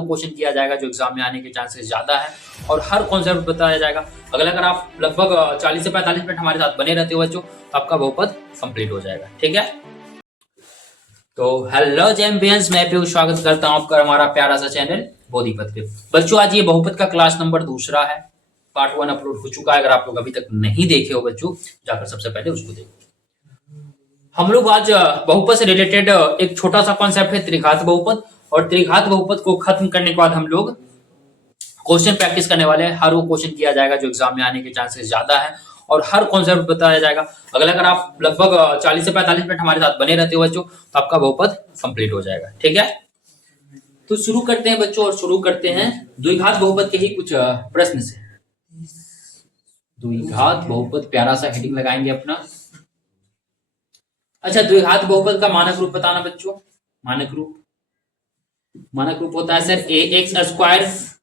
Question किया जाएगा जो एग्जाम में आने के चांसेस ज्यादा है और हर कॉन्सेप्ट बताया जाएगा। अगर आप लगभग 40 से 45 मिनट हमारे साथ बने रहते हो बच्चों तो आपका बहुपद कंप्लीट हो जाएगा। ठीक है, तो हेलो चैंपियंस, मैं भी स्वागत करता हूं आपका हमारा प्यारा सा चैनल बोधिपथ पे। बच्चों आज ये बहुपद का क्लास नंबर 2 है। पार्ट 1 अपलोड हो चुका है। अगर आप लोग अभी तक नहीं देखे हो बच्चों, जाकर सबसे पहले उसको देखो। हम लोग आज बहुपद से रिलेटेड एक छोटा सा कॉन्सेप्ट है त्रिघात बहुपद, और त्रिघात बहुपद को खत्म करने के बाद हम लोग क्वेश्चन प्रैक्टिस करने वाले हैं। हर वो क्वेश्चन किया जाएगा जो एग्जाम में आने के चांसेस ज्यादा है और हर कॉन्सेप्ट बताया जाएगा। अगर आप लगभग 40 से 45 मिनट हमारे साथ बने रहते हो बच्चों तो आपका बहुपद कंप्लीट हो जाएगा। ठीक है, तो शुरू करते हैं बच्चों, और शुरू करते हैं द्विघात बहुपद के ही कुछ प्रश्न से। द्विघात बहुपद, प्यारा सा हेडिंग लगाएंगे अपना। अच्छा, द्विघात बहुपद का मानक रूप बताना बच्चों। मानक रूप होता है sir ax²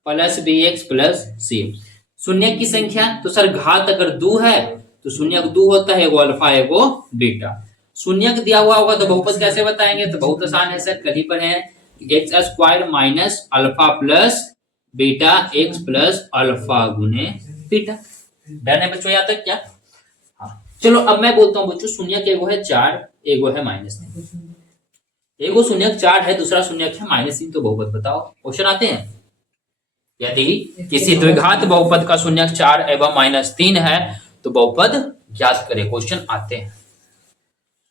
plus bx plus c। शून्य की संख्या तो सर घात अगर 2 है तो शून्यक 2 होता है, एगो अल्फा एगो बीटा। शून्यक दिया हुआ होगा तो बहुपद कैसे बताएंगे, तो बहुत आसान है सर, कल ही पर है x² minus alpha plus beta x plus alpha गुने बीटा। डन है बच्चों यहाँ तक क्या? हाँ, चलो अब मैं बोलता हूँ बच्चों, शून्यक एगो है 4, एगो है -3। एगो शून्यक 4 है, दूसरा शून्यक है -3, तो बहुपद बताओ। क्वेश्चन आते हैं, यदि किसी द्विघात बहुपद का शून्यक 4 एवं -3 है तो बहुपद ज्ञात करें। क्वेश्चन आते हैं।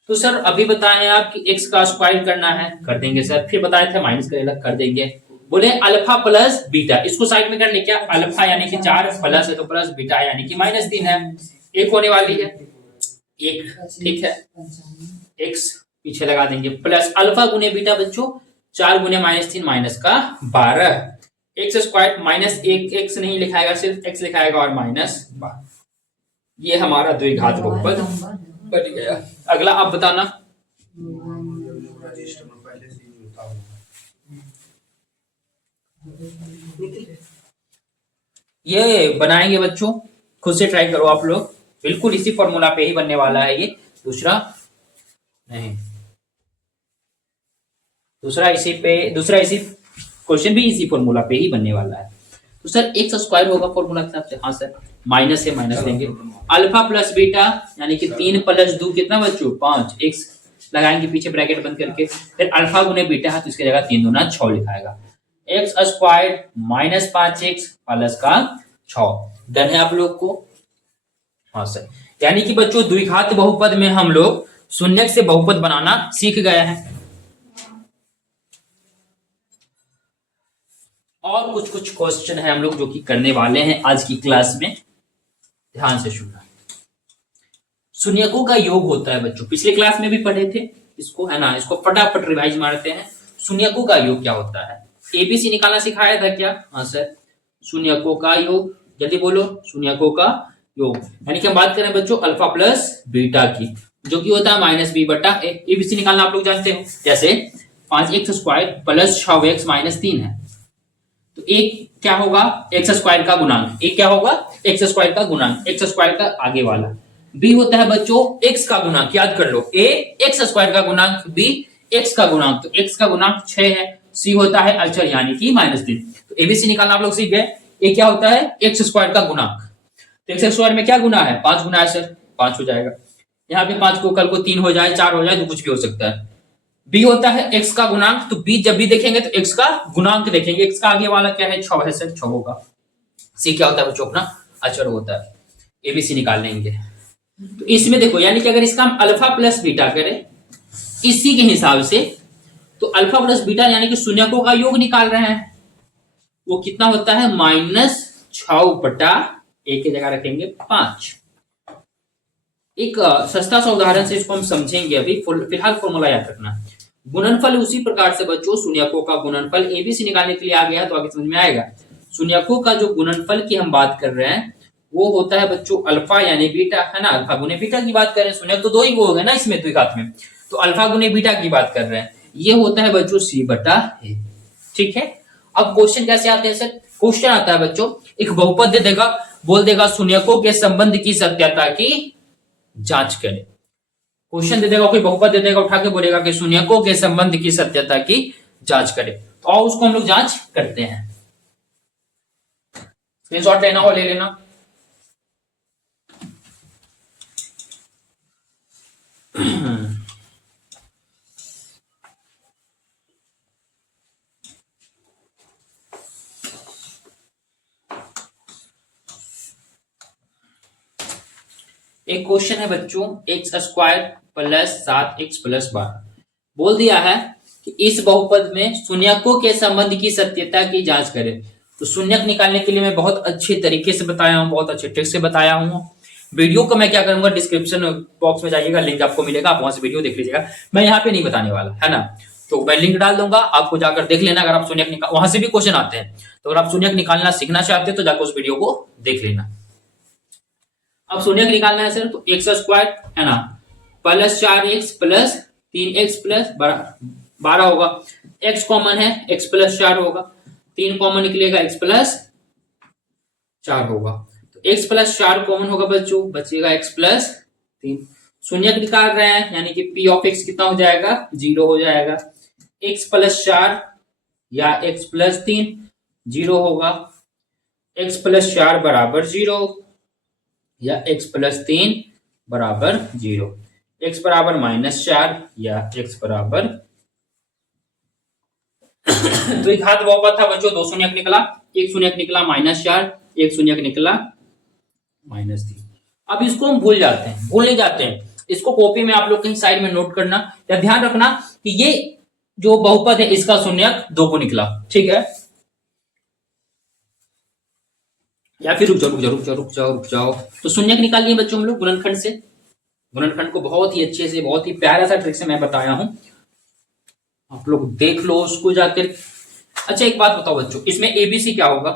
तो सर अभी बताएं आप कि x का स्क्वायर करना है, कर देंगे सर। फिर बताए थे माइनस का अलग कर देंगे। बोले अल्फा प्लस बीटा, इसको साइड में कर ले। क्या अल्फा यानी कि 4 प्लस है तो प्लस, बीटा यानी कि -3 है, एक होने वाली है एक। ठीक है, x पीछे लगा देंगे प्लस अल्फा गुने बीटा बच्चों, 4 गुने -3 माइनस का 12, एक्स स्क्वायर माइनस x नहीं लिखाएगा, सिर्फ x लिखाएगा और -12। ये हमारा द्विघात बहुपद बन गया। अगला आप बताना। ये बनाएंगे बच्चों, खुद से ट्राई करो आप लोग, बिल्कुल इसी फॉर्मूला पे ही बनने वाला है ये। दूसरा दूसरा इसी क्वेश्चन भी इसी फॉर्मूला पे ही बनने वाला है। तो सर एक्स स्क्वायर होगा फॉर्मूला के हिसाब से। हाँ सर, माइनस से माइनस लेंगे, अल्फा प्लस बीटा यानी कि 3 + 2 कितना बच्चों 5, एक्स लगाएंगे पीछे ब्रैकेट बंद करके, फिर अल्फा गुने बीटा है तो इसकी जगह 3 दूना 6 लिखाएगा। X square minus 5x plus का 6। डन है आप लोग को? हाँ सर, यानी कि बच्चों द्विघात बहुपद में हम लोग शून्यक से बहुपद बनाना सीख गए हैं। और कुछ क्वेश्चन है हम लोग जो कि करने वाले हैं आज की क्लास में, ध्यान से सुनना। शून्यकों का योग होता है बच्चों, पिछले क्लास में भी पढ़े थे इसको, है ना। इसको फटाफट रिवाइज मारते हैं। शून्यकों का योग क्या होता है? एबीसी निकालना सिखाया था क्या? हाँ सर, शून्यकों का योग, जल्दी बोलो। शून्यकों का योग यानी कि हम बात करें बच्चों अल्फा प्लस बीटा की, जो कि होता है -b/a। एबीसी निकालना आप लोग जानते हो, जैसे 5x² प्लस 6x -3 है तो एक क्या होगा, एक्स स्क्वायर का गुणांक। एक क्या होगा, एक्स स्क्वायर का गुणांक, एक्स स्क्वायर का आगे वाला। बी होता है बच्चों एक्स का गुणांक, याद कर लो। ए एक्स स्क्वायर का गुणांक, बी एक्स का गुणांक, तो एक्स का गुणांक 6 है। सी होता है अचर यानी कि -3। तो एबीसी निकालना आप लोग सीख गए। ए क्या होता है, एक्स स्क्वायर का गुणांक। तो एक्स स्क्वायर में क्या गुना है, 5 गुना है सर, 5 हो जाएगा। यहाँ पे 5 को कल को 3 हो जाए, 4 हो जाए, तो कुछ भी हो सकता है। बी होता है एक्स का गुणांक, तो बी जब भी देखेंगे तो एक्स का गुणांक देखेंगे। एक्स का आगे वाला क्या है, 6 है सर, 6 होगा। सी क्या होता है बच्चों, अपना अचर होता है। एबीसी निकाल लेंगे। तो इसमें देखो, यानी कि अगर इसका हम अल्फा प्लस बीटा करें इसी के हिसाब से, तो अल्फा प्लस बीटा यानी कि शून्यकों का योग निकाल रहे हैं, वो कितना होता है, -6/1 की जगह रखेंगे 5। एक सस्ता सा उदाहरण से इसको हम समझेंगे अभी, फिलहाल फॉर्मूला याद रखना। गुणनफल उसी प्रकार से बच्चों, शून्यकों का गुणनफल एबीसी निकालने के लिए आ गया तो आगे समझ में आएगा। शून्यकों का जो गुणनफल की हम बात कर रहे हैं वो होता है बच्चों अल्फा यानी बीटा, है ना। अल्फा गुने बीटा की बात कर रहे हैं, शून्यक तो 2 ही हो गए ना इसमें द्विघात में, तो अल्फा गुने बीटा की बात कर रहे हैं। ये होता है बच्चों c/a। ठीक है, अब क्वेश्चन कैसे आते हैं सर? क्वेश्चन आता है बच्चों, एक बहुपद दे देगा, बोल देगा शून्यकों के संबंध की सत्यता की जांच करें। क्वेश्चन दे देगा, कोई बहुपद दे देगा, उठा के बोलेगा कि शून्यकों के संबंध की सत्यता की जांच करें। तो आओ उसको हम लोग जांच करते हैं। स्क्रीनशॉट लेना हो ले लेना। एक क्वेश्चन है बच्चों, x square plus 7x plus 12 बोल दिया है कि इस बहुपद में शून्यकों के संबंध की सत्यता की जांच करें। तो शून्यक निकालने के लिए मैं बहुत अच्छे तरीके से बताया हूं, बहुत अच्छे ट्रिक से बताया हूं। वीडियो को मैं क्या करूंगा, डिस्क्रिप्शन बॉक्स में जाइएगा, लिंक आपको मिलेगा, आप वहां से वीडियो देख लीजिएगा। मैं यहाँ पे नहीं बताने वाला है ना, तो मैं लिंक डाल दूंगा, आपको जाकर देख लेना। अगर आप शून्यक निकाल, वहां से भी क्वेश्चन आते हैं, तो अगर आप शून्यक निकालना सीखना चाहते हैं तो जाकर उस वीडियो को देख लेना। अब शून्यक निकालना है सर, तो एक्स स्क्वायर है ना plus 4x plus 3x plus 12 होगा। x कॉमन है, x प्लस 4 होगा, 3 कॉमन निकलेगा, x प्लस 4 होगा। तो x प्लस 4 कॉमन होगा बच्चों, बचेगा x प्लस 3। शून्यक निकाल रहे हैं यानी कि p ऑफ x कितना हो जाएगा, 0 हो जाएगा। x प्लस 4 या x प्लस 3 0 होगा, x प्लस 4 बराबर 0 या x प्लस 3 बराबर 0, x बराबर -4 या x बराबर तो एक हाथ बहुपद था बच्चों, 2 शून्यक निकला, एक शून्यक निकला -4, एक शून्यक निकला -3। अब इसको हम भूल जाते हैं, भूल नहीं जाते हैं, इसको कॉपी में आप लोग कहीं साइड में नोट करना या ध्यान रखना कि ये जो बहुपद है इसका शून्यक 2 को निकला, ठीक है। या फिर रुक जाओ। तो शून्यक निकाल लिए बच्चों हम लोग गुणनखंड से। गुणनखंड को बहुत ही अच्छे से, बहुत ही प्यारा सा ट्रिक से मैं बताया हूं, आप लोग देख लो उसको जाकर। अच्छा एक बात बताओ बच्चों, इसमें एबीसी क्या होगा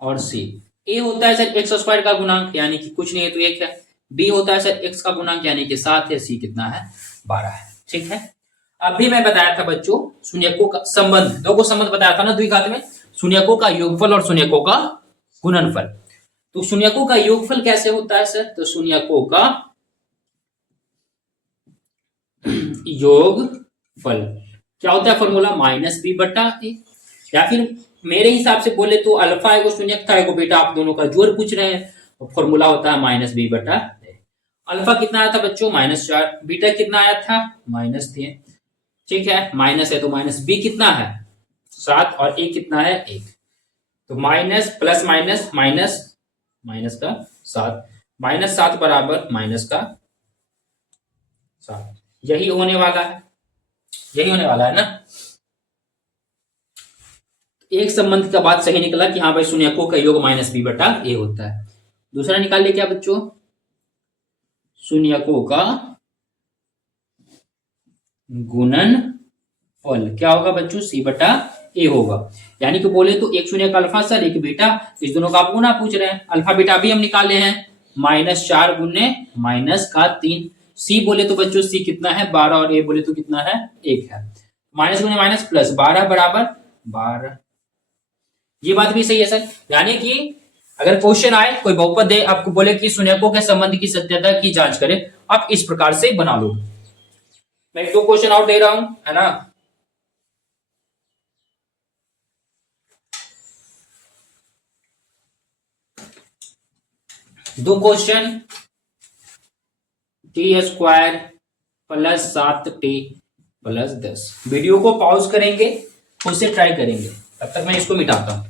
और सी। ए होता है सर एक्स स्क्वायर का गुणांक यानी कि कुछ नहीं है तो 1 है। बी होता है सर एक्स का गुणांक यानी कि 7 है। सी कितना है, 12 है, ठीक है। अभी मैं बताया था बच्चों शून्यकों का संबंध, दो को संबंध बताया था ना द्विघात में, शून्यकों का योगफल और शून्यकों का गुणनफल। तो शून्यकों का योगफल कैसे होता है सर, तो शून्यकों का योगफल क्या होता है, फॉर्मूला -b/a। या फिर मेरे हिसाब से बोले तो अल्फा एगो शून्यक था, एगो बीटा, आप दोनों का जोड़ पूछ रहे हैं, फॉर्मूला होता है -b/a। अल्फा कितना आया था बच्चों, -4, बीटा कितना आया था, -3, ठीक है। माइनस है तो -b कितना है, 7, और a कितना है, 1। तो minus plus minus minus minus का 7, -7 बराबर माइनस का 7। यही होने वाला है, यही होने वाला है ना। एक संबंध का बात सही निकला कि हाँ भाई शून्यकों का योग -b/a होता है। दूसरा निकाल लिया क्या बच्चों, शून्यकों का गुणनफल क्या होगा बच्चों, c/a होगा। यानी कि बोले तो एक शून्यक अल्फा सर, एक बीटा, इस दोनों का आप गुना पूछ रहे हैं। अल्फा बीटा भी हम निकाले हैं, -4 गुने -3। सी बोले तो बच्चों सी कितना है, 12, और ए बोले तो कितना है, 1 है। माइनस गुने माइनस प्लस, 12 बराबर 12। ये बात भी सही है सर। यानी कि अगर क्वेश्चन आए, कोई बहुपद दे, आपको बोले कि शून्यकों के संबंध की सत्यता की जांच करें, आप इस प्रकार से बना लो। मैं 2 क्वेश्चन और दे रहा हूं, है ना। दो question, t² plus 7t plus 10। Video को पॉज करेंगे, खुद से ट्राई करेंगे, तब तक मैं इसको मिटाता हूं।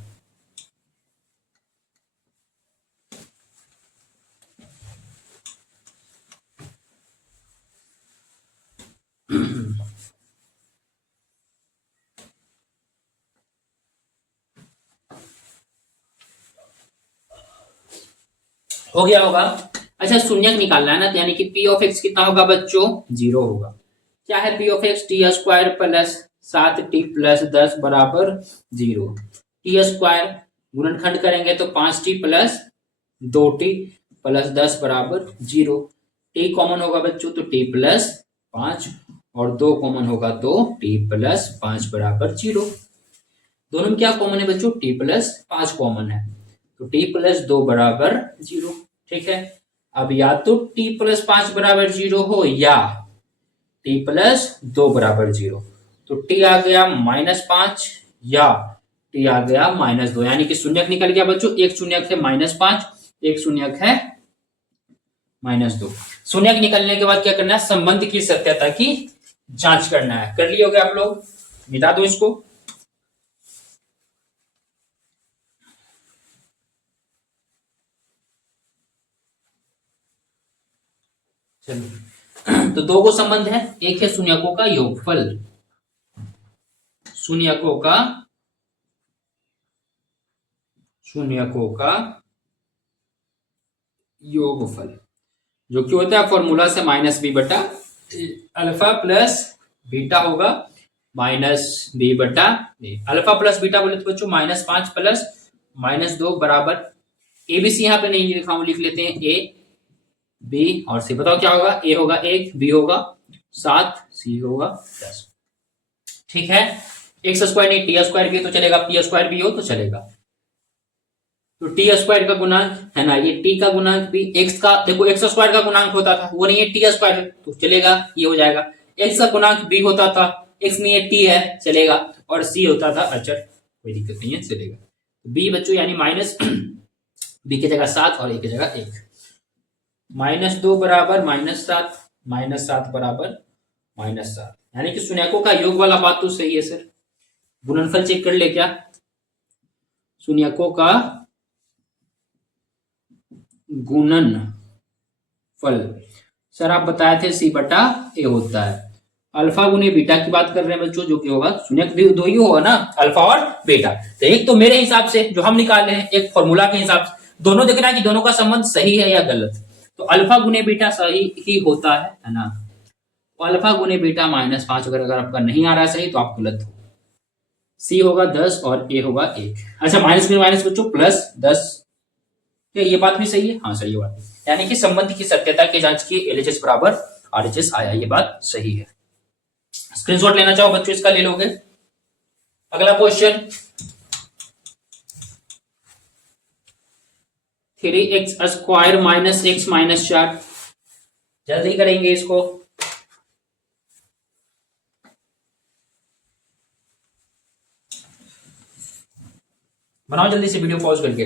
हो गया होगा। अच्छा शून्यक निकालना है ना, तो यानी कि p ऑफ x कितना होगा बच्चों, 0 होगा। क्या है p of x, t² plus 7t plus 10 बराबर 0। t² गुणनखंड करेंगे तो 5t प्लस 2t प्लस 10 बराबर 0। t कॉमन होगा बच्चों तो t प्लस 5, और 2 कॉमन होगा तो t प्लस 5 बराबर 0। दोनों में क्या कॉमन है बच्चों, t प्लस 5 कॉमन है, तो t प्लस 2 बराबर 0, ठीक है। अब या तो t प्लस 5 बराबर 0 हो या t प्लस 2 बराबर 0, तो टी आ गया -5 या टी आ गया -2, यानी कि शून्यक निकल गया बच्चों। एक शून्यक है -5, एक शून्यक है -2। शून्यक निकलने के बाद क्या करना है, संबंध की सत्यता की जांच करना है। कर लिए होगे आप लोग, मिटा दो इसको। चलिए, तो दो को संबंध है, एक है शून्यकों का योगफल, शून्यकों का योगफल, जो कि होता है फॉर्मूला से -b/, अल्फा प्लस बीटा होगा -b/a। अल्फा प्लस बीटा बोले तो बच्चों -5 प्लस -2 बराबर, एबीसी यहाँ पे नहीं लिखा हूं, लिख लेते हैं ए बी और सी। बताओ क्या होगा, ए होगा 1, बी होगा 7, सी होगा 10। ठीक है, एक्स स्क्वायर नहीं, टी स्क्वायर भी हो तो चलेगा, पी स्क्वायर भी हो तो चलेगा। तो टी स्क्वायर का गुणांक है ना, ये टी का गुणांक भी एक्स का, देखो एक्स स्क्वायर का गुणांक होता था, वो नहीं है टी स्क्वायर, तो चलेगा, ये हो जाएगा। एक्स का गुणांक बी होता था, एक्स नहीं है टी है, चलेगा। और सी होता था अचर, कोई दिक्कत नहीं है, चलेगा। बी बच्चों यानी माइनस बी की जगह 7 और ए की जगह 1, -2 बराबर -7, -7 बराबर -7, यानी कि शून्यकों का योग वाला बात तो सही है सर। गुणनफल चेक कर ले क्या, शून्यकों का गुणनफल सर आप बताए थे c/a होता है। अल्फा गुने बीटा की बात कर रहे हैं बच्चों, जो कि होगा शून्यक भी दो ही होगा ना, अल्फा और बीटा। तो एक तो मेरे हिसाब से जो हम निकाले हैं, एक फॉर्मूला के हिसाब से, दोनों देखना है कि दोनों का संबंध सही है या गलत। तो अल्फा गुने बीटा सही ही होता है ना। तो अल्फा गुने बीटा -5 अगर आपका नहीं आ रहा है सही तो आप गलत हो। सी होगा 10 और ए होगा 1। अच्छा, माइनस में माइनस बच्चों +10, क्या ये बात भी सही है? हाँ सही बात, यानी कि संबंध की सत्यता की जांच की, एलएचएस बराबर आरएचएस आया, ये बात सही है। स्क्रीनशॉट लेना चाहो बच्चों इसका ले लोगे। अगला क्वेश्चन, 3x² - x - 4, जल्दी करेंगे इसको। बनाओ जल्दी से, वीडियो पॉज करके।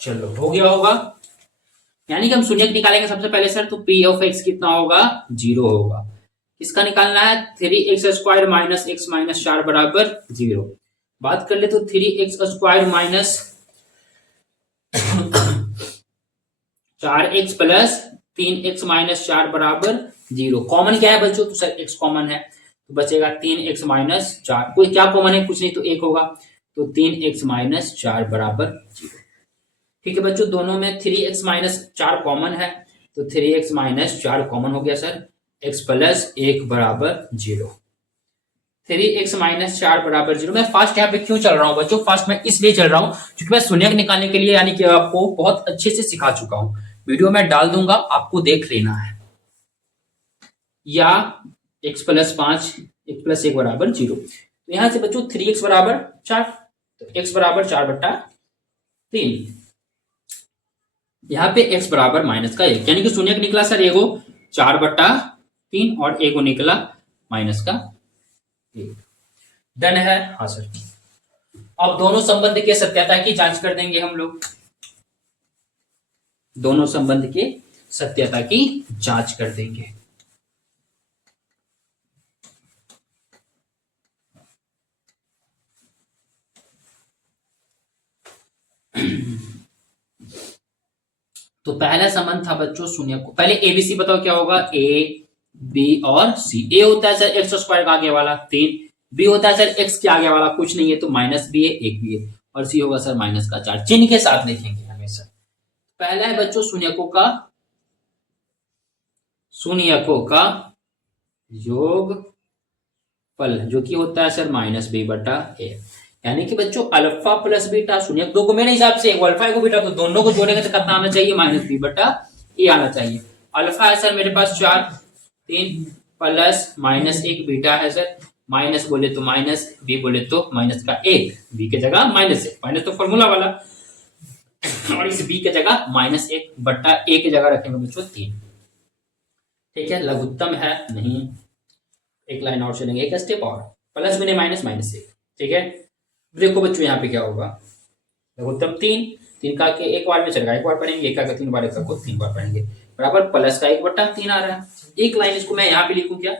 चलो हो गया होगा, यानी कि हम शून्यक निकालेंगे सबसे पहले सर, तो p ऑफ x कितना होगा, 0 होगा। किसका निकालना है, 3x² - x - 4 बराबर 0। बात कर ले तो 3x² - 4x प्लस 3x - 4 बराबर 0। कॉमन क्या है बच्चों, तो सर x कॉमन है, तो बचेगा 3x - 4। कोई क्या कॉमन है, कुछ नहीं, तो 1 होगा, तो 3x - 4 बराबर 0। ठीक है बच्चों, दोनों में 3x - 4 कॉमन है, तो 3x - 4 कॉमन हो गया सर, x प्लस 1 बराबर 0। 3x - 4 बराबर 0। मैं फास्ट यहाँ पे क्यों चल रहा हूँ बच्चों, फास्ट मैं इसलिए चल रहा हूँ क्योंकि मैं शून्यक निकालने के लिए यानी कि आपको बहुत अच्छे से सिखा चुका हूँ। वीडियो में डाल दूंगा, आपको देख लेना है। या x प्लस 5, x प्लस 1 बराबर 0। तो यहां से बच्चों 3x बराबर 4, तो x बराबर 4/3। यहाँ पे x बराबर -1, यानी कि शून्यक निकला सर एगो 4/3 और एगो निकला -1। डन है, हाँ सर। अब दोनों संबंध के सत्यता की जांच कर देंगे हम लोग, दोनों संबंध के सत्यता की जांच कर देंगे। तो पहला संबंध था बच्चों शून्य को, पहले एबीसी बताओ क्या होगा, ए बी और सी। ए होता है सर एक्स स्क्वायर का आगे वाला 3, बी होता है सर एक्स के आगे वाला कुछ नहीं है, तो माइनस बी है, एक भी है, और सी होगा सर -4। चिन्ह के साथ लिखेंगे हमेशा। पहला है बच्चों शून्यकों का योगफल, जो कि होता है सर -b/a। यानी कि बच्चों अल्फा प्लस बीटा, शून्यक दो को मेरे हिसाब से अल्फा को बीटा, तो दोनों को जोड़ेंगे तो कितना आना चाहिए, -b/a आना चाहिए। अल्फा है सर मेरे पास 4, 3 प्लस -1 बीटा है सर माइनस बोले तो माइनस, बी बोले तो माइनस का एक, बी के जगह माइनस एक, माइनस तो फॉर्मूला वाला, और इस बी के जगह माइनस एक बट्टा ए की जगह रखेंगे बच्चों 3। ठीक है, लघुत्तम है नहीं, एक लाइन और चलेंगे, एक स्टेप और, प्लस बने माइनस माइनस एक। ठीक है, देखो बच्चों यहाँ पे क्या होगा, लघुत्तम 3, 3 का के एक बार में चलेगा, एक बार पढ़ेंगे, एक का 3 बार, एक का को 3 बार पढ़ेंगे, बराबर प्लस का 1/3 आ रहा है। एक लाइन इसको मैं यहाँ पे लिखूं क्या,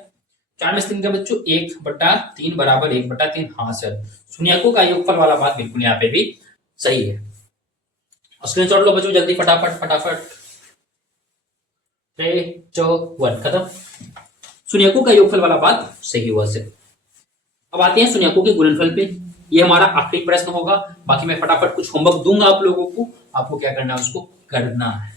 4 में से 3 का बच्चों 1/3 बराबर 1/3। हाँ सर, शून्यकों का योगफल वाला बात बिल्कुल यहाँ पे भी सही है। स्क्रीनशॉट लो बच्चों जल्दी, फटाफट फटाफट। 3 2 1 खत्म। शून्यकों का योगफल वाला बात सही हुआ सर। अब आते हैं शून्यकों के गुणनफल पे, ये हमारा आखिरी प्रश्न होगा। बाकी मैं फटाफट कुछ होमवर्क दूंगा आप लोगों को, आपको क्या करना है उसको करना है।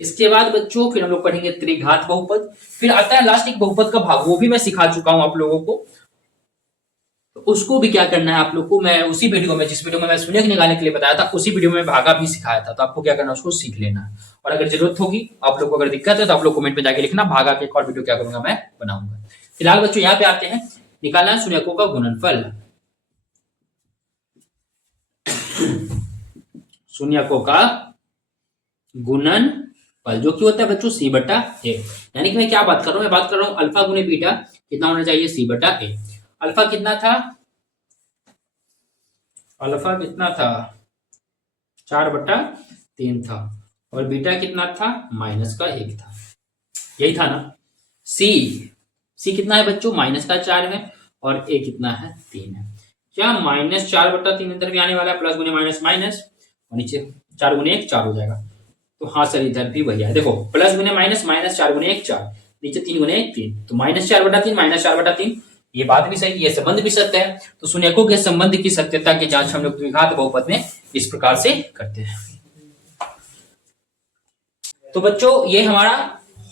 इसके बाद बच्चों फिर हम लोग पढ़ेंगे त्रिघात बहुपद, फिर आता है लास्ट एक बहुपद का भाग, वो भी मैं सिखा चुका हूं आप लोगों को, तो उसको भी क्या करना है आप लोग को, मैं उसी वीडियो में, जिस वीडियो में मैं शून्यक निकालने के लिए बताया था, उसी वीडियो में भागा भी सिखाया था, तो आपको क्या करना है उसको सीख लेना है। और अगर जरूरत होगी, आप लोग को अगर दिक्कत है तो आप लोग कमेंट में जाके लिखना, भागा के एक और वीडियो क्या करूंगा मैं बनाऊंगा। फिलहाल बच्चों यहाँ पे आते हैं, निकालना है शून्यकों का गुणनफल। शून्यकों का गुणनफल जो कि होता है बच्चों c/a, यानी कि मैं क्या बात कर रहा हूं, मैं बात कर रहा हूं अल्फा गुने बीटा कितना होना चाहिए, c/a। अल्फा कितना था, अल्फा कितना था 4/3 था, और बीटा कितना था माइनस का 1 था, यही था ना। सी कितना है बच्चों, माइनस का 4 है, और ए कितना है 3 है। क्या -4/3 इधर भी आने वाला है, प्लस गुने माइनस माइनस, और नीचे 4 गुने 1 4 हो जाएगा। तो हाँ सर इधर भी वही है, देखो प्लस गुने माइनस, माइनस 4 गुने 1 4, नीचे 3 गुने 1 3, तो -4/3 -4/3, ये बात भी सही, ये संबंध भी सत्य है। तो शून्यकों के संबंध की सत्यता की जांच हम लोग द्विघात बहुपद में इस प्रकार से करते हैं। तो बच्चों ये हमारा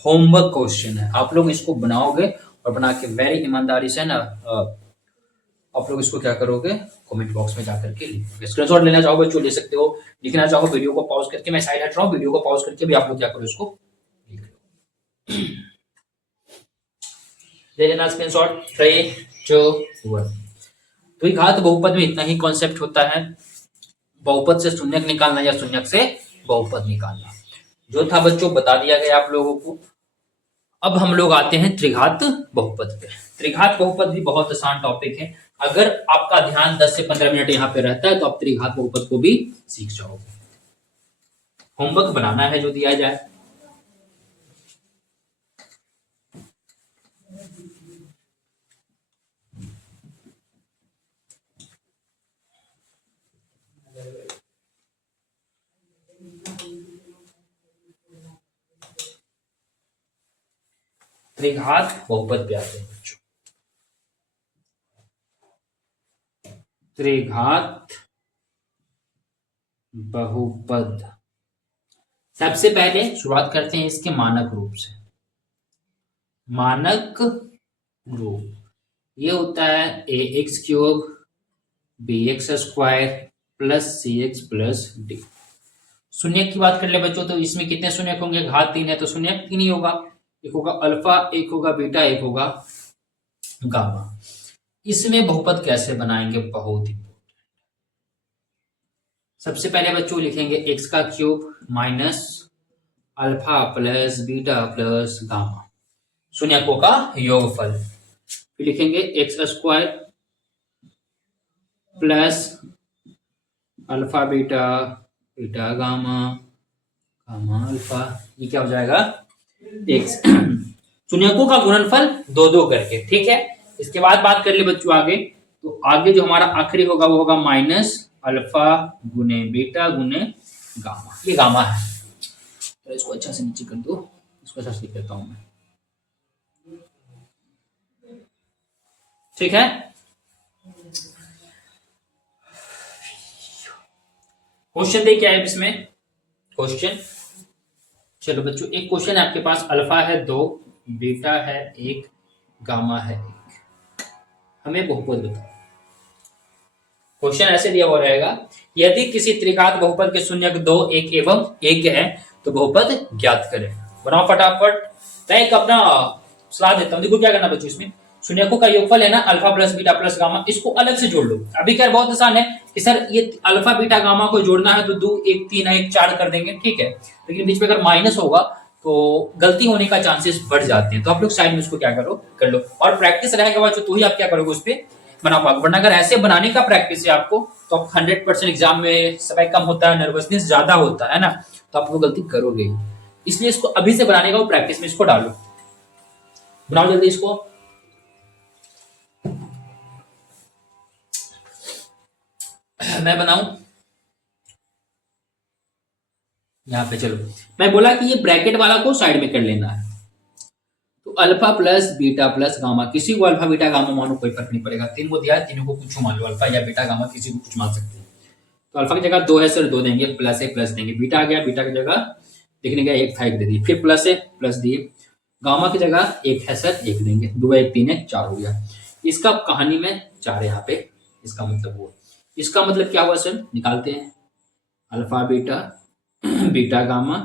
होमवर्क क्वेश्चन है, आप लोग इसको बनाओगे और बना के वेरी ईमानदारी से ना आप लोग इसको क्या करोगे, कमेंट बॉक्स में जाकर के लिखोगे। स्क्रीनशॉट लेना चाहो बच्चों ले सकते हो, लिखना चाहो वीडियो को पॉज करके, मैं साइड हट रहा हूँ, वीडियो को पॉज करके भी आप लोग क्या करो इसको लिख लो। ले लेना स्क्रीनशॉट। 3 2 1। द्विघात बहुपद में इतना ही कॉन्सेप्ट होता है, बहुपद से शून्यक निकालना या शून्यक से बहुपद निकालना, जो था बच्चों बता दिया गया आप लोगों को। अब हम लोग आते हैं त्रिघात बहुपद पे। त्रिघात बहुपद भी बहुत आसान टॉपिक है, अगर आपका ध्यान 10 से 15 मिनट यहाँ पे रहता है तो आप त्रिघात बहुपद को भी सीख जाओगे। होमवर्क बनाना है जो दिया जाए। त्रिघात बहुपद पे आते हैं बच्चों। त्रिघात बहुपद, सबसे पहले शुरुआत करते हैं इसके मानक रूप से। मानक रूप ये होता है ax³ bx² plus cx plus d। शून्यक की बात कर ले बच्चों, तो इसमें कितने शून्यक होंगे, घात 3 है तो शून्यक 3 ही होगा। एक होगा अल्फा, एक होगा बीटा, एक होगा गामा। इसमें बहुपद कैसे बनाएंगे, बहुत ही सबसे पहले बच्चों लिखेंगे x³ minus alpha plus beta plus gamma, शून्यकों का योगफल। फिर लिखेंगे x² plus alpha beta beta gamma gamma alpha, ये क्या हो जाएगा x। शून्यकों का गुणनफल 2 करके, ठीक है। इसके बाद बात कर ले बच्चों आगे, तो आगे जो हमारा आखिरी होगा वो होगा माइनस अल्फा गुने बीटा गुने गामा, ये गामा है। तो इसको अच्छा से नीचे कर दो, इसको अच्छा से लिख देता हूं मैं, ठीक है। क्वेश्चन देखिए क्या है इसमें, क्वेश्चन चलो बच्चों, एक क्वेश्चन है आपके पास, अल्फा है 2, बीटा है 1, गामा है 1, हमें बहुपद बताओ। क्वेश्चन ऐसे दिया हुआ रहेगा, यदि किसी त्रिघात बहुपद के शून्यक 2 1 एवं 1 है तो बहुपद ज्ञात करें। बनाओ फटाफट, मैं एक अपना सलाह देता हूं, देखो क्या करना बच्चों इसमें, शून्यकों का योगफल है ना alpha plus beta plus gamma, इसको अलग से जोड़ लो। अभी क्या बहुत आसान है कि सर ये अल्फा बीटा गामा को जोड़ना है तो 2 1 3 1 4 कर देंगे, ठीक है, लेकिन बीच में अगर माइनस होगा तो गलती होने का चांसेस बढ़ जाते हैं, तो आप लोग साइड में उसको क्या करो कर लो, और प्रैक्टिस रहेगा बच्चों तो ही आप क्या करोगे उस पर बना पाओगे, वरना अगर ऐसे बनाने का प्रैक्टिस है आपको तो आप 100% एग्जाम में समय कम होता है, नर्वसनेस ज्यादा होता है ना, तो आप वो गलती करोगे ही। इसलिए इसको अभी से बनाने का वो प्रैक्टिस में इसको डालो, बनाओ जल्दी इसको। मैं बनाऊं यहाँ पे, चलो मैं बोला कि ये ब्रैकेट वाला को साइड में कर लेना है, तो alpha plus beta plus gamma, किसी को अल्फा बीटा गामा मानो कोई फर्क नहीं पड़ेगा, तीन को दिया है तीनों को कुछ मान लो, अल्फा या बीटा गामा किसी को कुछ मान सकते हैं। तो अल्फा की जगह 2 है सर 2 देंगे, प्लस है प्लस देंगे, बीटा आ गया बीटा की जगह लिखने गया 1 था 1 दे दिए, फिर प्लस है प्लस दिए, गामा की जगह 1 है सर 1 देंगे, 2 1 3 है 4 हो गया। इसका कहानी में 4 यहाँ पे, इसका मतलब वो, इसका मतलब क्या हुआ सर, निकालते हैं अल्फा बीटा बीटा गामा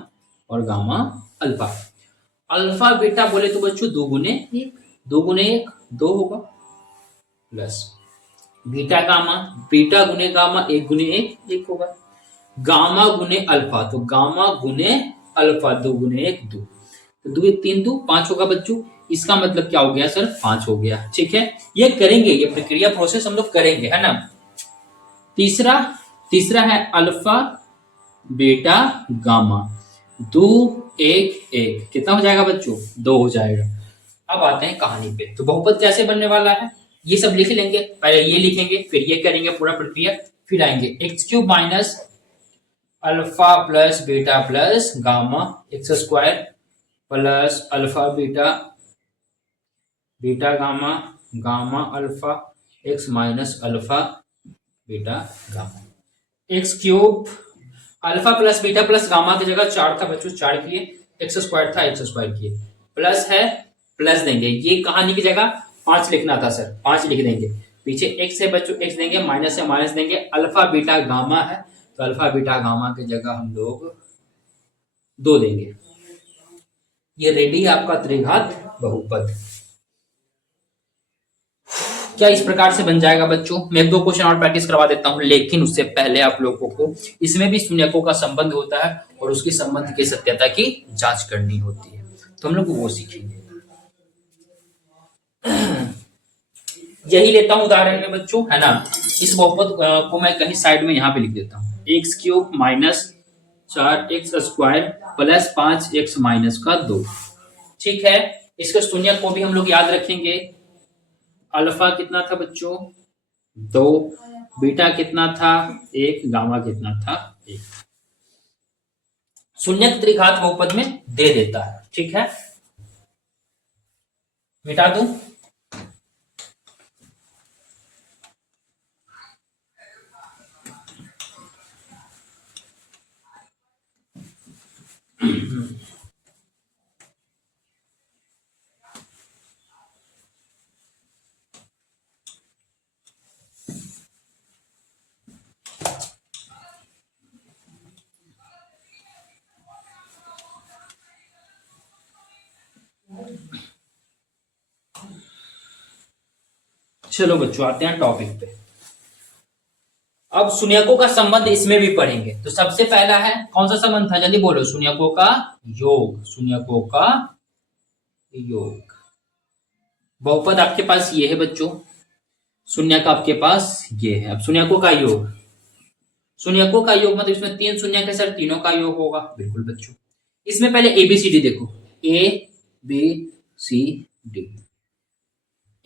और गामा अल्फा। अल्फा बीटा बोले तो बच्चों 2 गुने 1, 2 गुने 1 2 होगा, प्लस बीटा गामा, बीटा गुने गामा 1 गुने 1 1 होगा, गामा गुने अल्फा, तो गामा गुने अल्फा 2 गुने 1 2, तो 2 1 3 2 5 होगा बच्चों। इसका मतलब क्या हो गया सर 5 हो गया, ठीक है, ये करेंगे, ये प्रक्रिया प्रोसेस हम लोग करेंगे है ना। तीसरा तीसरा है अल्फा बीटा गामा, 2 1 1 कितना हो जाएगा बच्चों 2 हो जाएगा। अब आते हैं कहानी पे, तो बहुपद कैसे बनने वाला है ये सब लिख लेंगे, पहले ये लिखेंगे फिर ये करेंगे पूरा प्रक्रिया, फिर आएंगे x cube minus alpha plus beta plus gamma x square plus alpha beta beta gamma gamma alpha x minus alpha beta gamma, x cube alpha plus beta plus gamma की जगह 4 था बच्चों 4 किए, एक्स स्क्वायर था x square किए, plus है plus देंगे, ये कहानी की जगह 5 लिखना था सर 5 लिख देंगे, पीछे एक्स है बच्चों एक्स देंगे, माइनस है माइनस देंगे, अल्फा बीटा गामा है तो अल्फा बीटा गामा की जगह हम लोग 2 देंगे, ये रेडी है आपका त्रिघात बहुपद। क्या इस प्रकार से बन जाएगा बच्चों, मैं 1 2 क्वेश्चन और प्रैक्टिस करवा देता हूं, लेकिन उससे पहले आप लोगों को इसमें भी शून्यकों का संबंध होता है और उसकी संबंध की सत्यता की जांच करनी होती है, तो हम लोग वो सीखेंगे। यही लेता हूं उदाहरण में बच्चों है ना, इस बहुपद को मैं कहीं साइड में यहाँ पे लिख देता हूँ, x cube minus 4 x square plus 5 x minus का 2, ठीक है, इसके शून्य को भी हम लोग याद रखेंगे, अल्फा कितना था बच्चों 2, बीटा कितना था 1, गामा कितना था 1, शून्य त्रिघात बहुपद में दे देता है, ठीक है, मिटा दूं चलो बच्चों आते हैं टॉपिक पे, अब शून्यकों का संबंध इसमें भी पढ़ेंगे, तो सबसे पहला है कौन सा संबंध था जल्दी बोलो, शून्यकों का योग, शून्यकों का योग, बहुपद आपके पास ये है बच्चों, शून्यक आपके पास ये है, अब शून्यकों का योग, शून्यकों का योग मतलब इसमें 3 शून्यक है सर, तीनों का योग होगा, बिल्कुल बच्चों, इसमें पहले एबीसीडी देखो, ए बी सी डी,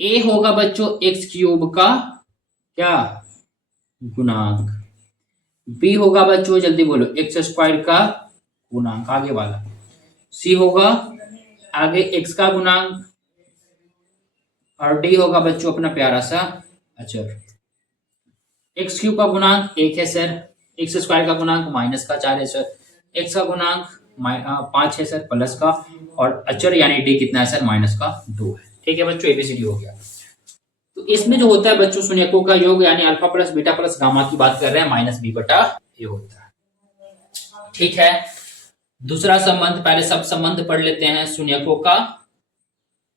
ए होगा बच्चों एक्स क्यूब का क्या गुणांक, बी होगा बच्चों जल्दी बोलो एक्स स्क्वायर का गुणांक आगे वाला, सी होगा आगे एक्स का गुणांक, और डी होगा बच्चों अपना प्यारा सा अचर, एक्स क्यूब का गुणांक 1 है सर, एक्स स्क्वायर का गुणांक माइनस का 4 है सर, एक्स का गुणांक 5 है सर प्लस का, और अचर यानी डी कितना है सर माइनस का 2 है, ठीक है बच्चों एबीसीडी हो गया। तो इसमें जो होता है बच्चों शून्यकों का योग यानी alpha plus beta plus gamma की बात कर रहे हैं, माइनस बी बटा ए होता है, ठीक है। दूसरा संबंध, पहले सब संबंध पढ़ लेते हैं शून्यकों का,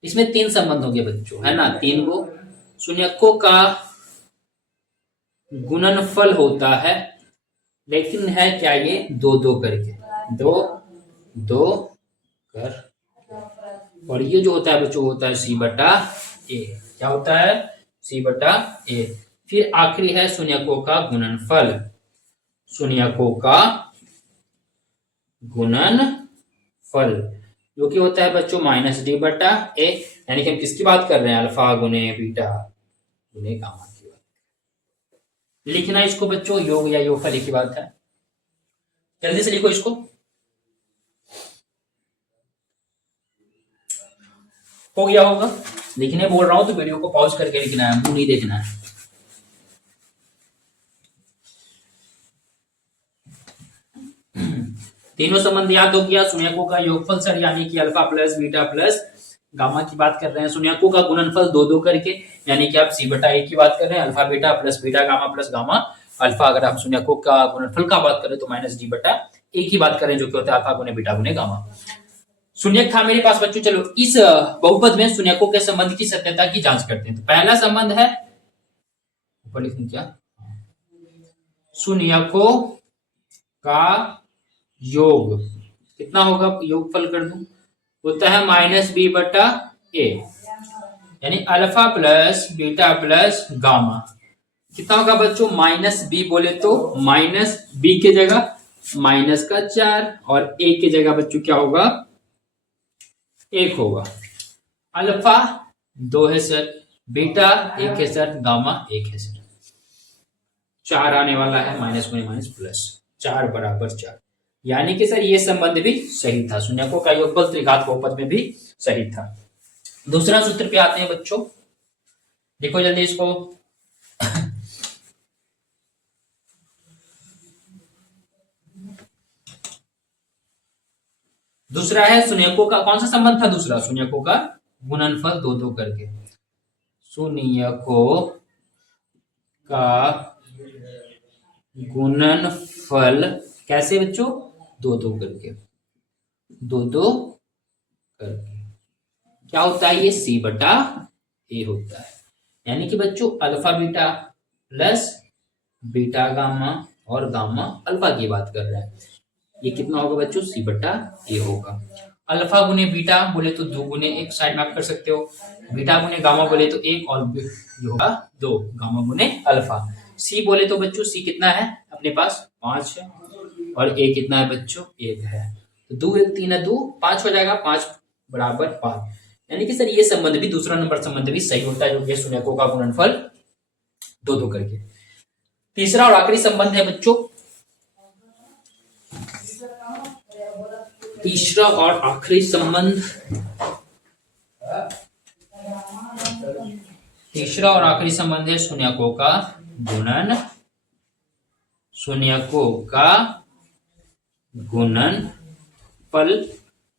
इसमें 3 संबंध हो गए बच्चों, है ना, 3 गो। शून्यकों का गुणनफल होता है, लेकिन है क्या ये 2 2 करके, 2 2 कर, और ये जो होता है बच्चों होता है C/A। क्या होता है? C/A। फिर आखिरी है शून्यकों का गुणनफल। शून्यकों का गुणनफल जो कि होता है बच्चों -D/A, यानी कि हम किसकी बात कर रहे हैं? अल्फा गुने बीटा गुने गामा की बात। लिखना इसको बच्चों योग या योगफल की बात है। जल्दी से लिखो इसको। हो गया होगा। लिखने बोल रहा हूं तो वीडियो को पॉज करके लिखना है, मुंह नहीं देखना है। तीनों संबंध याद हो गया। शून्यकों का योगफल सर, यानी कि alpha plus beta plus gamma की बात कर रहे हैं। शून्यकों का गुणनफल 2 2 करके, यानी कि आप C/A की बात कर रहे हैं। Alpha beta plus beta gamma plus gamma alpha. अगर आप शून्यकों का गुणनफल का बात करें तो -D/A की बात करें, जो कि होता है अल्फा गुने बीटा गुने गामा। शून्यक था मेरे पास बच्चों। चलो इस बहुपद में शून्यकों के संबंध की सत्यता की जांच करते हैं। तो पहला संबंध है, ऊपर लिखूं क्या? शून्यकों का योग कितना होगा? योगफल कर दूं, होता है -B/A, यानी alpha plus beta plus gamma. कितना होगा बच्चों? -B बोले तो -B के जगह -4 और A के जगह बच्चों क्या होगा? 1 होगा। अल्फा 2 है सर, बीटा 1 है सर, गामा 1 है सर। 4 आने वाला है, माइनस गुने माइनस प्लस, 4 बराबर 4। यानी कि सर ये संबंध भी सही था। शून्यकों का योगफल त्रिघात बहुपद में भी सही था। दूसरा सूत्र पे आते हैं बच्चों, देखो जल्दी इसको। दूसरा है शून्यकों का, कौन सा संबंध था दूसरा? शून्यकों का गुणनफल 2 2 करके। शून्यकों का गुणनफल कैसे बच्चों? 2 2 करके, 2 2 करके। क्या होता है ये? C/A होता है। यानी कि बच्चों alpha beta plus beta gamma और गामा अल्फा की बात कर रहे हैं। ये कितना होगा बच्चों? C/A होगा। अल्फा गुने बीटा बोले तो 2 गुने 1 साइड में आप कर सकते हो। बीटा गुने गामा बोले तो 1 और ये होगा 2 गामा गुने अल्फा। C बोले तो बच्चों C कितना है अपने पास? 5 है, और A कितना है बच्चों? 1 है। तो 2 1 3 है, 2 5 हो जाएगा, 5 बराबर 5। यानी कि सर ये संबंध भी, दूसरा नंबर संबंध भी सही होता है, जो कि शून्यकों का गुणनफल 2 2 करके। तीसरा और आखिरी संबंध है बच्चों, तीसरा और आखिरी संबंध, तीसरा और आखिरी संबंध है शून्यकों का गुणन, शून्यकों का गुणनफल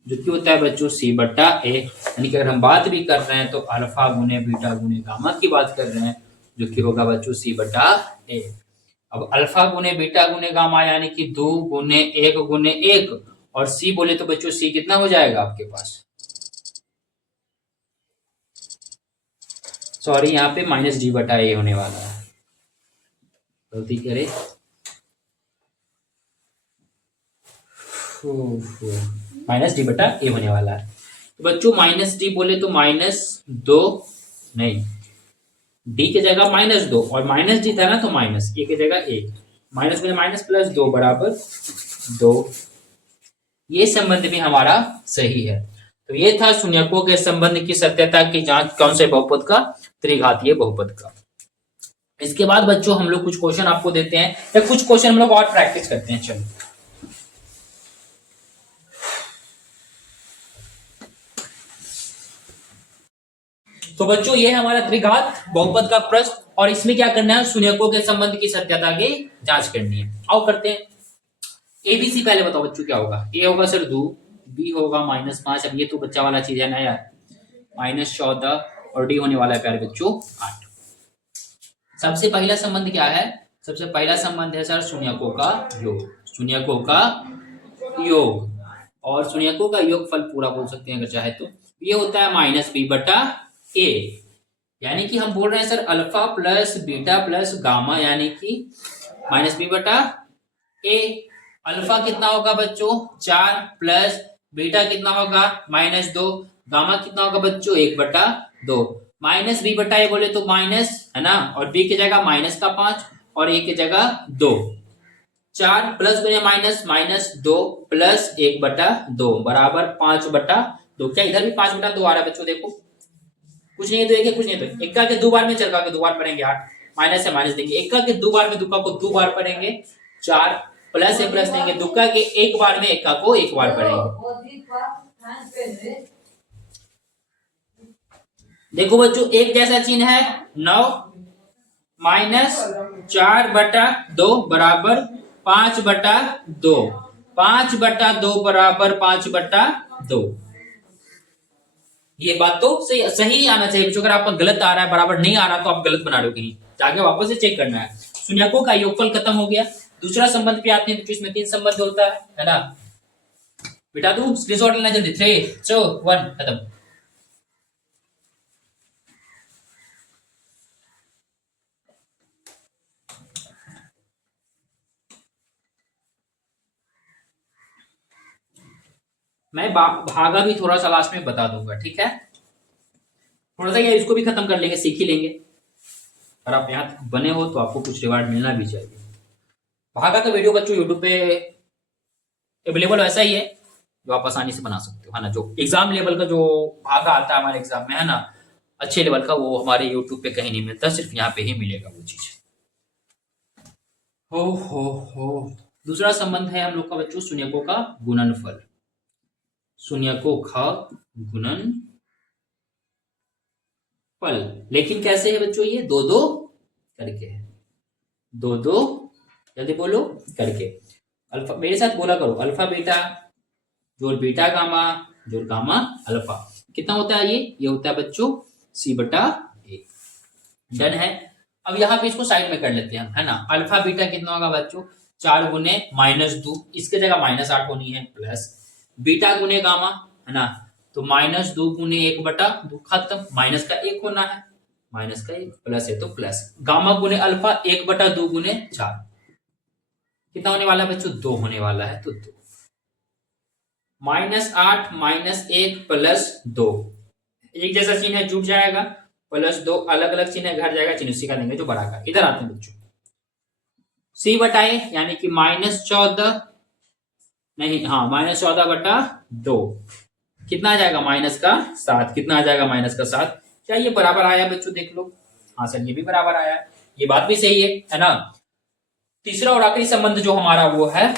जो कि होता है बच्चों C/A। यानी कि अगर हम बात भी कर रहे हैं तो अल्फा गुने बीटा गुने गामा की बात कर रहे हैं, जो कि होगा बच्चों C/A। अब अल्फा गुने बीटा गुने गामा यानी कि 2 गुने 1 गुने 1, और C बोले तो बच्चों C कितना हो जाएगा आपके पास? सॉरी यहाँ पे -D/A होने वाला है, गलती करे। -D/A होने वाला है। तो बच्चों -D बोले तो -2 नहीं, D की जगह -2 और -D था ना तो माइनस, A की जगह 1, माइनस में माइनस प्लस 2 बराबर 2। ये संबंध भी हमारा सही है। तो ये था शून्यकों के संबंध की सत्यता की जांच, कौन से बहुपद का? त्रिघातीय बहुपद का। इसके बाद बच्चों हम लोग कुछ क्वेश्चन आपको देते हैं, या कुछ क्वेश्चन हम लोग और प्रैक्टिस करते हैं। चलो तो बच्चों ये हमारा त्रिघात बहुपद का प्रश्न, और इसमें क्या करना है? शून्यकों के संबंध की सत्यता की जांच करनी है। आओ करते हैं। ABC पहले बताओ बच्चों क्या होगा? A होगा सर 2, B होगा -5। अब ये तो बच्चा वाला चीज है ना यार, -14, और D होने वाला है प्यारे बच्चों 8। सबसे पहला संबंध क्या है? सबसे पहला संबंध है सर शून्यकों का योग, शून्यकों का योग, और शून्यकों का योगफल पूरा बोल सकते हैं अगर चाहे तो। ये होता है माइनस बी बटा ए, यानी कि हम बोल रहे हैं sir alpha plus beta plus gamma यानी कि माइनस बी बटा ए। अल्फा कितना होगा बच्चों 4 प्लस बीटा कितना होगा -2, गामा कितना होगा बच्चों 1/2, माइनस बी बटा ए बोले तो माइनस है ना, और बी की जगह माइनस का 5 और ए की जगह 2, 4 प्लस गुने माइनस -2 प्लस 1/2 बराबर 5/2। क्या इधर भी 5/2 आ रहा है बच्चों? देखो कुछ नहीं है तो एक है, कुछ नहीं है तो इक्का के 2 बार में चरका के 2 बार पढ़ेंगे 8, माइनस है माइनस देंगे, इक्का के 2 बार में दुक्का को 2 बार पढ़ेंगे 4, प्लस है प्लस देंगे, दुक्का के 1 बार में इक्का को 1 बार पढ़ेंगे। देखो बच्चों एक जैसा चिन्ह है 9 -4/2 बराबर 5/2, 5/2 बराबर 5/2। ये बात तो सही आना चाहिए बच्चों। अगर आपका गलत आ रहा है, बराबर नहीं आ रहा तो आप गलत बना रहे हो, कहीं जाके वापस से चेक करना है। शून्यकों का योगफल खत्म हो गया। दूसरा संबंध पे आते हैं बच्चों, इसमें 3 संबंध होता है ना। बेटा तू स्क्रीनशॉट लेना जल्दी, 3 2 1 खत्म। मैं भागा भी थोड़ा सा लास्ट में बता दूंगा, ठीक है? थोड़ा सा यार इसको भी खत्म कर लेंगे, सीख ही लेंगे। अगर आप यहाँ बने हो तो आपको कुछ रिवार्ड मिलना भी चाहिए। भागा का वीडियो बच्चों यूट्यूब पे अवेलेबल वैसा ही है जो आप आसानी से बना सकते हो, है ना। जो एग्जाम लेवल का जो भागा आता है हमारे एग्जाम में, है ना, अच्छे लेवल का, वो हमारे यूट्यूब पे कहीं नहीं मिलता, सिर्फ यहाँ पे ही मिलेगा वो चीज। हो दूसरा संबंध है हम लोग का बच्चों शून्यकों का गुणनफल। शून्यकों का गुणनफल, लेकिन कैसे है बच्चों? ये 2-2 करके है, 2-2 जल्दी बोलो करके। अल्फा मेरे साथ बोला करो, अल्फा बीटा जोड़ बीटा गामा जोड़ गामा अल्फा कितना होता है? ये होता है बच्चों c/1। डन है। अब यहाँ पे इसको साइड में कर लेते हैं हम, है ना। अल्फा बीटा कितना होगा बच्चों 4 गुने -2, इसके जगह -8 होनी है, प्लस बीटा गुने गामा, है ना, तो -2 गुने 1/2 खत्म, माइनस का 1 होना है, माइनस का 1 प्लस है तो प्लस, गामा गुने अल्फा 1/2 गुने 4 कितना होने वाला है बच्चों 2 होने वाला है, तो 2 -8 -1 प्लस 2 एक जैसा चिन्ह है जुट जाएगा, प्लस 2 अलग अलग चिन्ह है घर जाएगा, चिन्ह उसी का लेंगे जो बड़ा का। इधर आते हैं बच्चों c बटाए यानी कि -14 नहीं, हाँ -14/2 कितना आ जाएगा माइनस का 7, कितना आ जाएगा माइनस का 7। क्या ये बराबर आया बच्चों? देख लो, हाँ सर ये भी बराबर आया, ये बात भी सही है ना। तीसरा और आखिरी संबंध जो हमारा वो है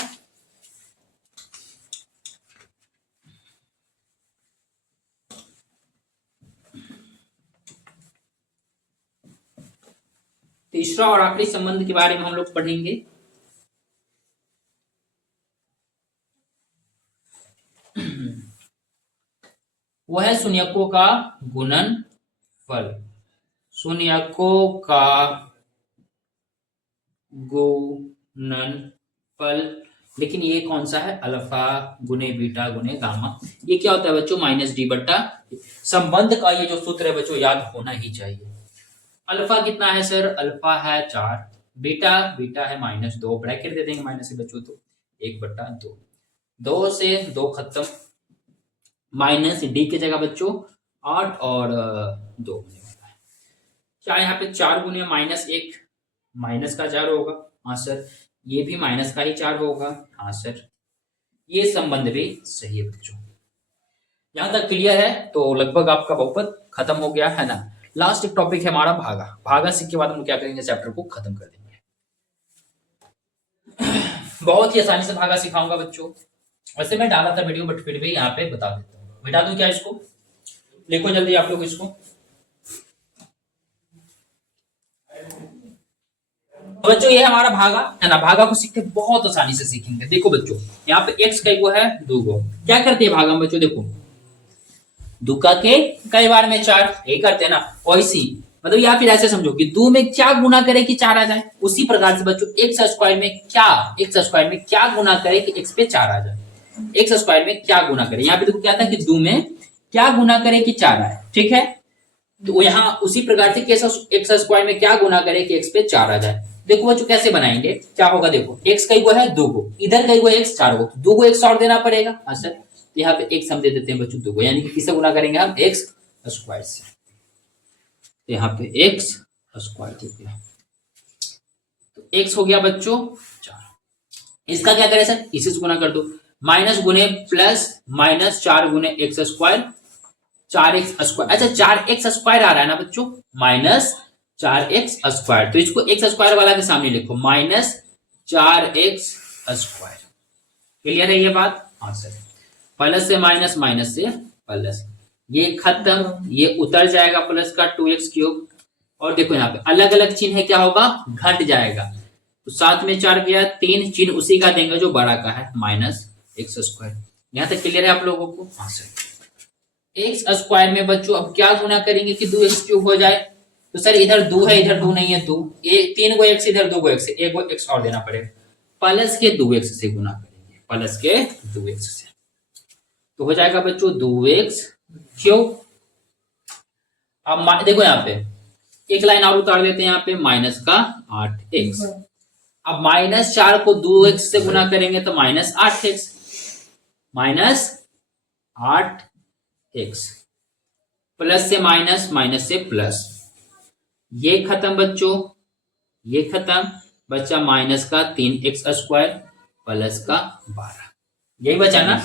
तीसरा और आखिरी संबंध के बारे में हम लोग पढ़ेंगे। वो है शून्यकों का गुणनफल। शून्यकों का गुणनफल, लेकिन ये कौन सा है? अल्फा गुने बीटा गुने गामा। ये क्या होता है बच्चों? -d/। संबंध का ये जो सूत्र है बच्चों याद होना ही चाहिए। अल्फा कितना है सर? अल्फा है 4, बीटा है -2, ब्रैकेट दे देंगे माइनस से बच्चों तो 1/2, 2 से 2 खत्म, माइनस डी की जगह बच्चों 8 और 2 होने वाला है। क्या यहाँ पे 4 गुने -1 माइनस का 4 होगा? हाँ सर। ये भी माइनस का ही 4 होगा? हाँ सर। ये संबंध भी सही है बच्चों। यहां तक क्लियर है? तो लगभग आपका बहुपद खत्म हो गया है ना। लास्ट एक टॉपिक है हमारा भागा। भागा सीख के बाद हम क्या करेंगे? चैप्टर को खत्म कर देंगे। बहुत ही आसानी से भागा सिखाऊंगा बच्चों। वैसे मैं डाला था वीडियो, बट फिर भी यहाँ पे बता देता हूँ। बिठा दूं क्या इसको? लिखो जल्दी आप लोग इसको। तो बच्चों ये हमारा भागा है ना। भागा को सीखते बहुत आसानी से सीखेंगे। देखो बच्चों यहाँ पे x कई गो है? 2 गो। क्या करते हैं भागा में बच्चों? देखो दुका के कई बार में 4 यही करते हैं ना। वैसी मतलब या फिर ऐसे समझो कि 2 में क्या गुना करे कि 4 आ जाए। उसी प्रकार से बच्चों x² में क्या गुना करे कि x पे 4 आ जाए। x² में क्या गुना करे? यहाँ पे देखो क्या था कि 2 में क्या गुना करे कि 4 आए, ठीक है। तो यहाँ उसी प्रकार से एक्स स्क्वायर में क्या गुना करे कि एक्स पे 4 आ जाए। देखो बच्चों कैसे बनाएंगे, क्या होगा, देखो एक्स कई गो है, 2 गो, इधर कई गो एक्स, 4 गो, 2 गो एक्स और देना पड़ेगा। हाँ सर, तो यहाँ पे एक्स हम दे देते हैं बच्चों 2 गो, यानी कि किससे गुना करेंगे हम, एक्स स्क्वायर से। तो यहाँ पे एक्स स्क्वायर हो गया, तो एक्स हो गया बच्चों 4। इसका क्या करें सर, इसी से गुना कर दो, माइनस गुने प्लस, माइनस 4 गुने एक्स स्क्वायर, 4x स्क्वायर। अच्छा 4x स्क्वायर आ रहा है ना बच्चों, माइनस 4x स्क्वायर, तो इसको एक्स स्क्वायर वाला के सामने लिखो, माइनस 4x स्क्वायर। क्लियर है ये बात? हाँ सर, प्लस से माइनस, माइनस से प्लस, ये खत्म, ये उतर जाएगा प्लस का 2x क्यूब। और देखो यहाँ पे अलग अलग चिन्ह है, क्या होगा, घट जाएगा, तो साथ में 4 गया, 3 चिन्ह उसी का देंगे जो बड़ा का है, माइनस एक्स स्क्वायर। यहाँ तक क्लियर है आप लोगों को? हाँ सर। एक्स स्क्वायर में बच्चों अब क्या गुना करेंगे कि 2x क्यूब हो जाए, तो सर इधर 2 है, इधर 2 नहीं है, 2, ये 3 गो एक्स, इधर 2 गो एक्स, 1 गो एक्स और देना पड़ेगा, प्लस के 2x से गुना करेंगे, प्लस के 2x से, तो हो जाएगा बच्चों 2x क्यूब। अब देखो यहाँ पे एक लाइन और उतार देते हैं, यहाँ पे माइनस का 8x। अब माइनस 4 को 2x से गुना करेंगे तो minus 8x, minus 8x, plus से माइनस, माइनस से प्लस, ये खत्म बच्चों, ये खत्म, बचा माइनस का 3x स्क्वायर प्लस का 12, यही बचा ना।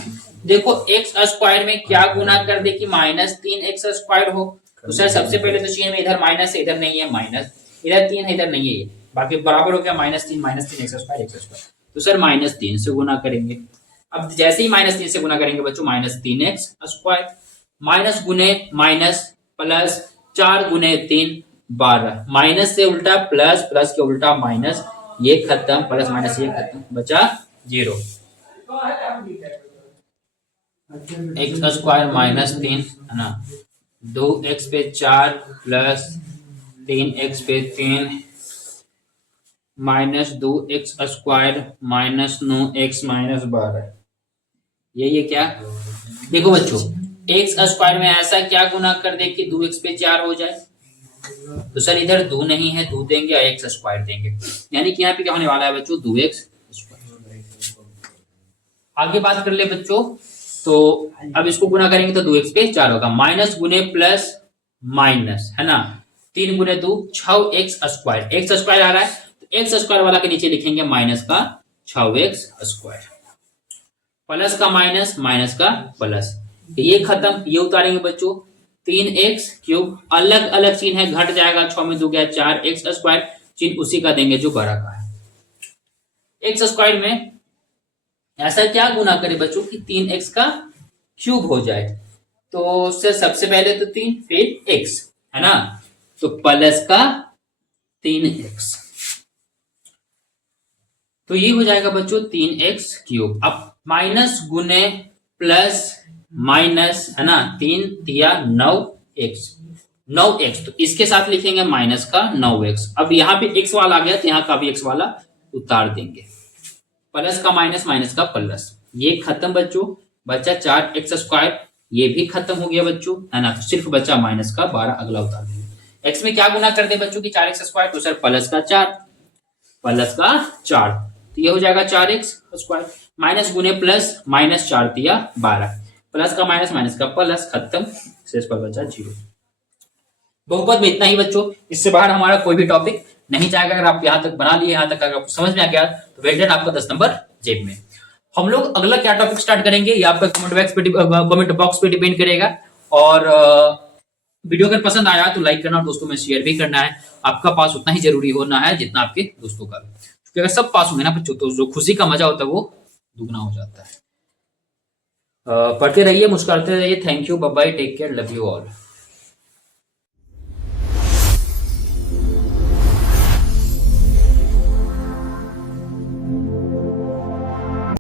देखो एक्स स्क्वायर में क्या गुना कर दे कि माइनस 3x स्क्वायर हो, तो सर सबसे पहले तो चाहिए में इधर माइनस है, इधर नहीं है माइनस, इधर 3 है, इधर नहीं है, ये बाकी बराबर हो गया, minus 3 x square x square, तो सर माइनस 3 से गुना करेंगे। अब जैसे ही माइनस 3 से गुना करेंगे बच्चों, माइनस 3x स्क्वायर, माइनस गुने माइनस प्लस 4 गुने 3 12, माइनस से उल्टा प्लस, प्लस के उल्टा माइनस, ये खत्म, प्लस माइनस ये खत्म, बचा 0। एक्स स्क्वायर माइनस 3 है ना, 2x पे 4 प्लस 3x पे 3 minus 2x square minus 9x minus 12, ये क्या, देखो बच्चों एक्स स्क्वायर में ऐसा क्या गुना कर दे कि 2x पे 4 हो जाए, तो सर इधर 2 नहीं है, 2 देंगे और एक्स स्क्वायर देंगे, यानी कि यहाँ पे क्या होने वाला है बच्चों, 2x स्क्वायर। आगे बात कर ले बच्चों, तो अब इसको गुना करेंगे तो 2x पे 4 होगा, माइनस गुने प्लस माइनस है ना, 3 गुने 2 6x स्क्वायर, एक्स स्क्वायर आ रहा है तो एक्स स्क्वायर वाला के नीचे लिखेंगे माइनस का 6x स्क्वायर, प्लस का माइनस, माइनस का प्लस, ये खत्म, ये उतारेंगे बच्चों 3x क्यूब, अलग अलग चिन्ह है, घट जाएगा, 6 में 2 गया 4x स्क्वायर, चिन्ह उसी का देंगे जो बड़ा का है। एक्स स्क्वायर में ऐसा क्या गुना करे बच्चों कि 3x का क्यूब हो जाए, तो सर सबसे पहले तो 3 फिर x है ना, तो प्लस का 3x, तो ये हो जाएगा बच्चों 3x क्यूब। अब माइनस गुने प्लस माइनस है ना, 3 दिया 9x, 9x, तो इसके साथ लिखेंगे माइनस का 9x। अब यहाँ पे x वाला आ गया तो यहाँ का भी x वाला उतार देंगे, प्लस का माइनस, माइनस का प्लस, ये खत्म बच्चों, बचा 4x स्क्वायर, ये भी खत्म हो गया बच्चों है ना, तो सिर्फ बचा माइनस का 12, अगला उतार देंगे। x में क्या गुना कर दे बच्चों की 4x स्क्वायर, तो सर प्लस का 4, प्लस का 4, तो ये हो जाएगा 4x स्क्वायर, माइनस गुने प्लस, माइनस 4 दिया 12, प्लस का माइनस, माइनस का प्लस, खत्म, शेष पर बचा 0। बहुपद में इतना ही बच्चों, इससे बाहर हमारा कोई भी टॉपिक नहीं जाएगा। अगर आप यहाँ तक बना लिए, यहाँ तक अगर आपको समझ में आ गया तो वेल डन, आपका 10 नंबर जेब में। हम लोग अगला क्या टॉपिक स्टार्ट करेंगे ये आपका कमेंट बॉक्स पे डिपेंड करेगा, और वीडियो अगर पसंद आया तो लाइक करना, दोस्तों में शेयर भी करना है, आपका पास उतना ही जरूरी होना है जितना आपके दोस्तों का, क्योंकि अगर सब पास होंगे ना बच्चों तो जो खुशी का मजा होता है वो दुगना हो जाता है। पढ़ते रहिए, मुस्कुराते रहिए, thank you, bye bye, take care, love you all.